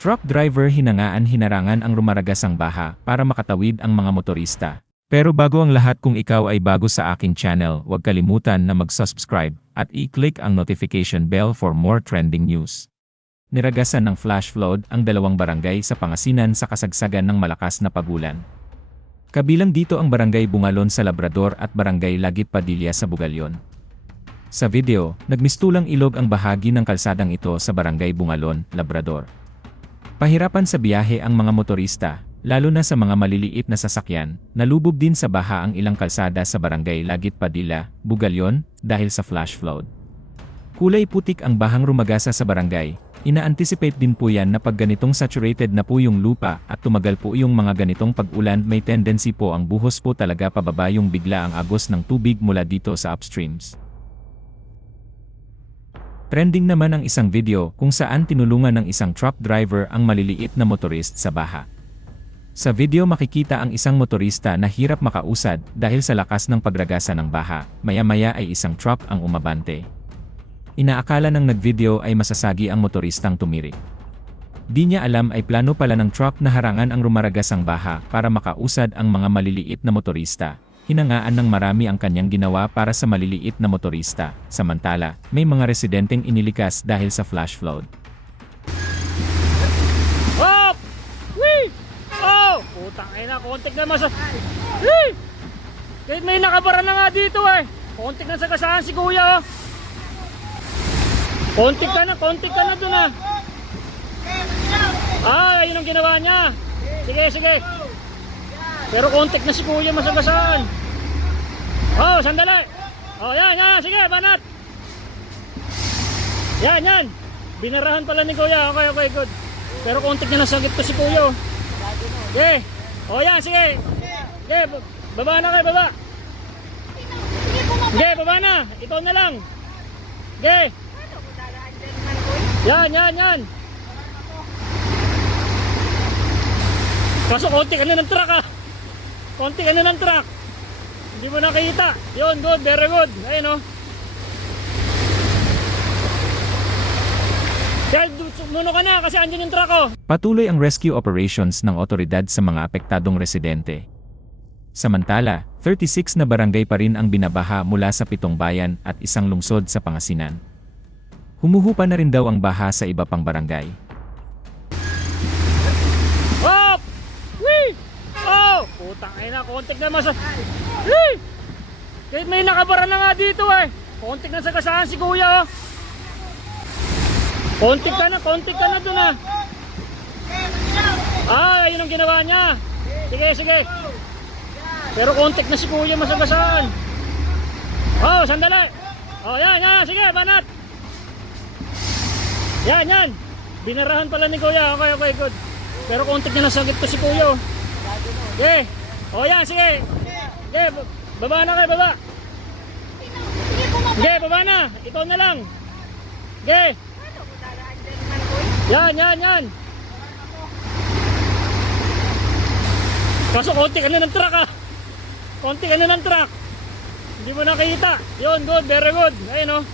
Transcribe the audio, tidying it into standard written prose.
Truck driver hinarangan ang rumaragasang baha para makatawid ang mga motorista. Pero bago ang lahat, kung ikaw ay bago sa aking channel, huwag kalimutan na mag-subscribe at i-click ang notification bell for more trending news. Niragasan ng flash flood ang dalawang barangay sa Pangasinan sa kasagsagan ng malakas na pagulan. Kabilang dito ang Barangay Bungalon sa Labrador at Barangay Lagip Padilla sa Bugalyon. Sa video, nagmistulang ilog ang bahagi ng kalsadang ito sa Barangay Bungalon, Labrador. Pahirapan sa biyahe ang mga motorista, lalo na sa mga maliliit na sasakyan. Nalubog din sa baha ang ilang kalsada sa Barangay Lagip Padilla, Bugalyon, dahil sa flash flood. Kulay putik ang bahang rumagasa sa barangay. Ina-anticipate din po yan na pag ganitong saturated na po yung lupa at tumagal po yung mga ganitong pag-ulan, may tendency po ang buhos po talaga pababa yung bigla ang agos ng tubig mula dito sa upstreams. Trending naman ang isang video kung saan tinulungan ng isang truck driver ang maliliit na motorist sa baha. Sa video makikita ang isang motorista na hirap makausad dahil sa lakas ng pagragasa ng baha, maya-maya ay isang truck ang umabante. Inaakala ng nagvideo ay masasagi ang motoristang tumirik. Di niya alam ay plano pala ng truck na harangan ang rumaragasang baha para makausad ang mga maliliit na motorista. Hinangaan ng marami ang kanyang ginawa para sa maliliit na motorista, samantala, may mga residenteng inilikas dahil sa flash flood. Hop! Wee! Oh! Putang ina, kontik na masa... Wee! Kahit may nakabara na nga dito eh. Kontik na sa kasahan si kuya oh. Kontik ka na dun ah. Ah, ayun ang ginawa niya. Sige, sige. Pero kontik na si kuya, masagasaan. Oh, sandali. Oh, yan, sige, banat. Yan. Binarahan pala ni kuya. Okay, good. Pero kontik na nasagip to si kuya. Okay. Oh, yan, sige. Okay, baba na kayo, baba. Okay, baba na. Ikaw na lang. Okay. Yan. Kaso konti ka na ng truck ah. Konti ka na ng truck. Hindi mo nakita. Yun, good, very good. Ayun o. Kaya muno ka na kasi andyan yung truck oh. Patuloy ang rescue operations ng otoridad sa mga apektadong residente. Samantala, 36 na barangay pa rin ang binabaha mula sa 7 bayan at isang lungsod sa Pangasinan. Humuhupa na rin daw ang baha sa iba pang barangay. Hop! Wee! Oh! Putang ina, kontik na masa... Wee! Kahit may nakabara na nga dito eh. Kontik na sa kasahan si kuya oh. Kontik ka na dun ah. Ah, ayun ang ginawa niya. Sige. Pero kontik na si kuya, masagasaan. Oh, sandali. Oh, yan, sige, banat. Yan. Binarahan pala ni kuya. Okay, good. Pero kontik na nasagip to si kuya. Okay. Oh, yan, sige. Okay, baba na kayo, baba. Okay, baba na. Ikaw na lang. Okay. Yan. Kaso konti ka na ng truck ah. Konti ka na ng truck. Hindi mo nakita. Yun, good, very good. Ayun oh.